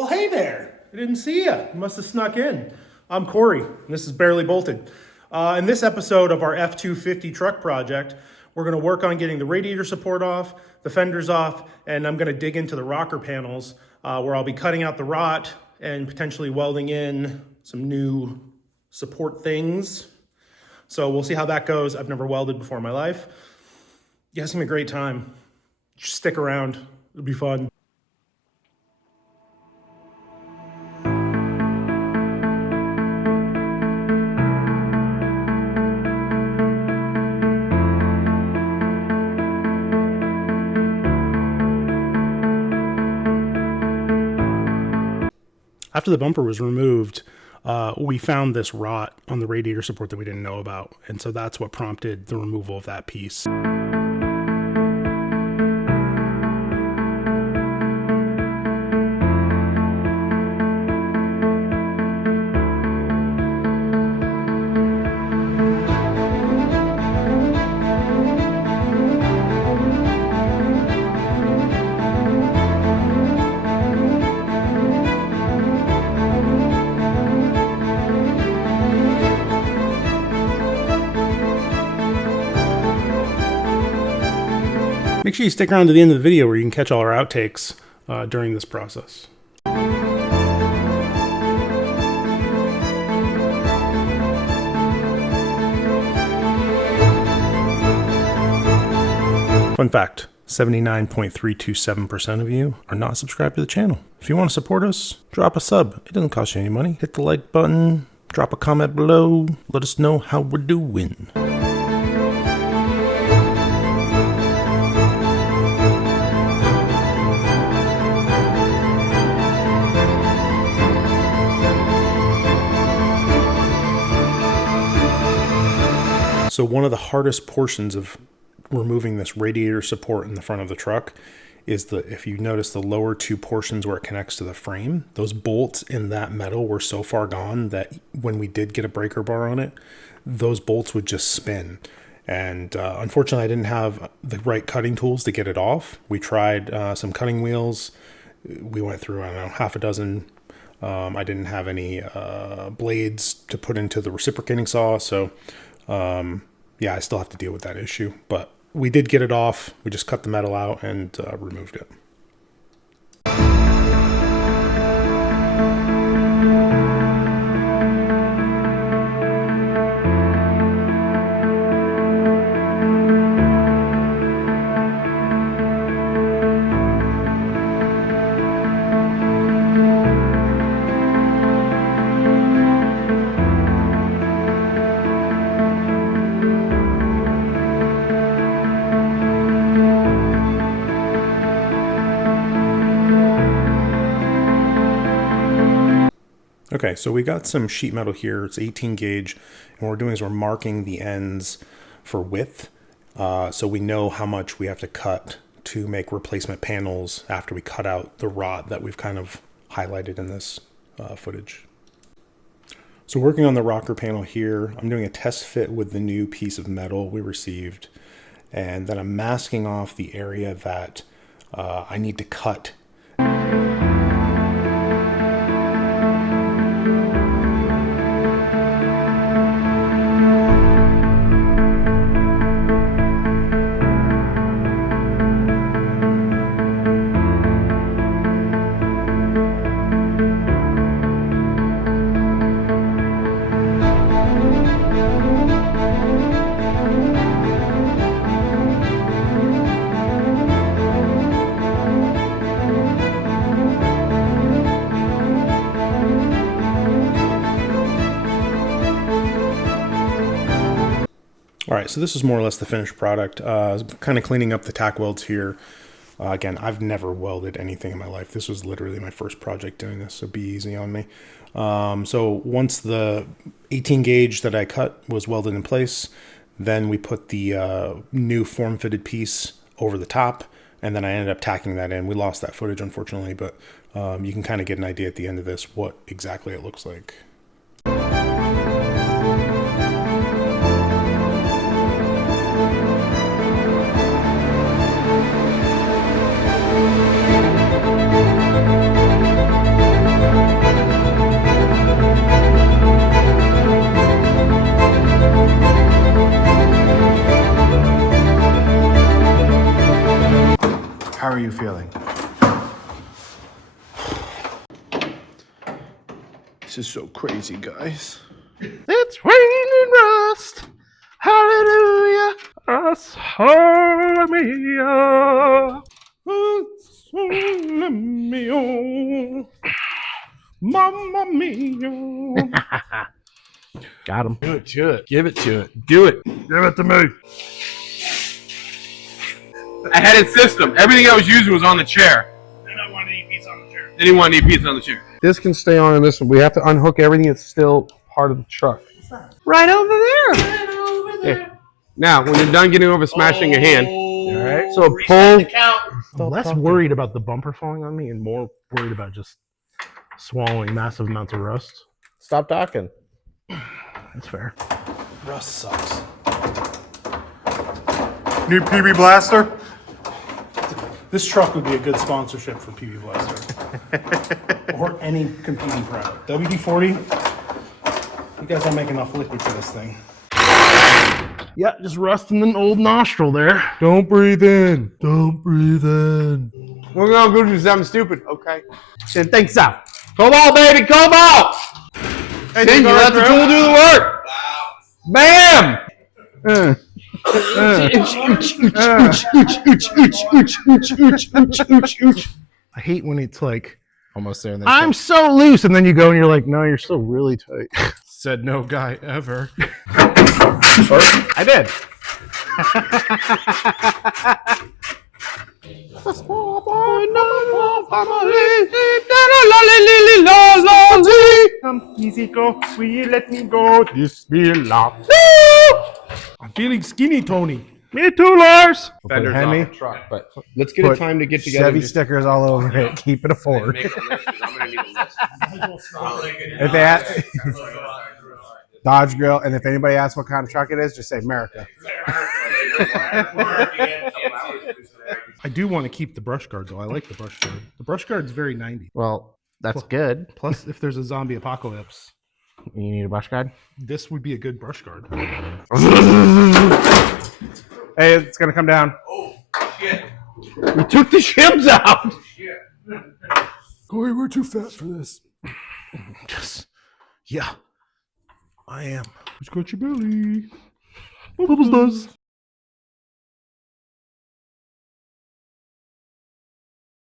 Well, hey there. I didn't see you. You must have snuck in. I'm Corey, and this is Barely Bolted. In this episode of our F250 truck project, we're going to work on getting the radiator support off, the fenders off, and I'm going to dig into the rocker panels where I'll be cutting out the rot and potentially welding in some new support things. So we'll see how that goes. I've never welded before in my life. Yeah, it's going to be a great time. Just stick around. It'll be fun. After the bumper was removed, we found this rot on the radiator support that we didn't know about. And so that's what prompted the removal of that piece. Make sure you stick around to the end of the video where you can catch all our outtakes during this process. Fun fact, 79.327% of you are not subscribed to the channel. If you want to support us, drop a sub. It doesn't cost you any money. Hit the like button, drop a comment below, let us know how we're doing. So one of the hardest portions of removing this radiator support in the front of the truck is if you notice the lower two portions where it connects to the frame, those bolts in that metal were so far gone that when we did get a breaker bar on it, those bolts would just spin. And unfortunately, I didn't have the right cutting tools to get it off. We tried some cutting wheels. We went through, I don't know, half a dozen. I didn't have any blades to put into the reciprocating saw, so yeah, I still have to deal with that issue, but we did get it off. We just cut the metal out and removed it. Okay, so we got some sheet metal here. It's 18 gauge, and what we're doing is we're marking the ends for width, so we know how much we have to cut to make replacement panels after we cut out the rot that we've kind of highlighted in this footage. So working on the rocker panel here, I'm doing a test fit with the new piece of metal we received, and then I'm masking off the area that I need to cut. All right, so this is more or less the finished product. Kind of cleaning up the tack welds here. Again, I've never welded anything in my life. This was literally my first project doing this, so be easy on me. So once the 18 gauge that I cut was welded in place, then we put the new form-fitted piece over the top, and then I ended up tacking that in. We lost that footage, unfortunately, but you can kind of get an idea at the end of this what exactly it looks like. This is so crazy, guys. It's raining rust. Hallelujah. Hallelujah. Mamma mia. Got him. Do it to it. Give it to it. Do it. Give it to me. I had it system. Everything I was using was on the chair. And I wanted to eat pizza on the chair. They didn't want to eat pizza on the chair. This can stay on in this one. We have to unhook everything that's still part of the truck. Right over there. Yeah. Now, when you're done getting over smashing your hand, All right. so pull. I'm less worried about the bumper falling on me and more worried about just swallowing massive amounts of rust. Stop talking. That's fair. Rust sucks. New PB Blaster? This truck would be a good sponsorship for PB Blaster. Or any competing product. WD-40, you guys don't make enough liquid for this thing. Yeah, just rust in an old nostril there. Don't breathe in. Don't breathe in. We're going to do something stupid. Okay. Then think so. Cobalt, baby, cobalt! Then you let the tool do the work. Bam! I hate when it's like, Almost there. I'm so loose, and then you go and you're like, no, you're still really tight. Said no guy ever. I did. Come easy go, will you let me go? This be love. I'm feeling skinny, Tony. Me too, Lars. Fenders Henny. off the truck, but let's get a time to get together. Chevy stickers all over it. Keep it a Ford. Make a list, 'cause I'm gonna need a list. If they ask, Dodge Grill, and if anybody asks what kind of truck it is, just say America. I do want to keep the brush guard, though. I like the brush guard. The brush guard's very 90s. Well, that's good. Plus, if there's a zombie apocalypse, You need a brush guard? this would be a good brush guard. Hey, it's gonna come down. Oh, shit. We took the shims out. Corey, we're too fat for this. Just, yeah, I am. Who's got your belly? Bubbles does.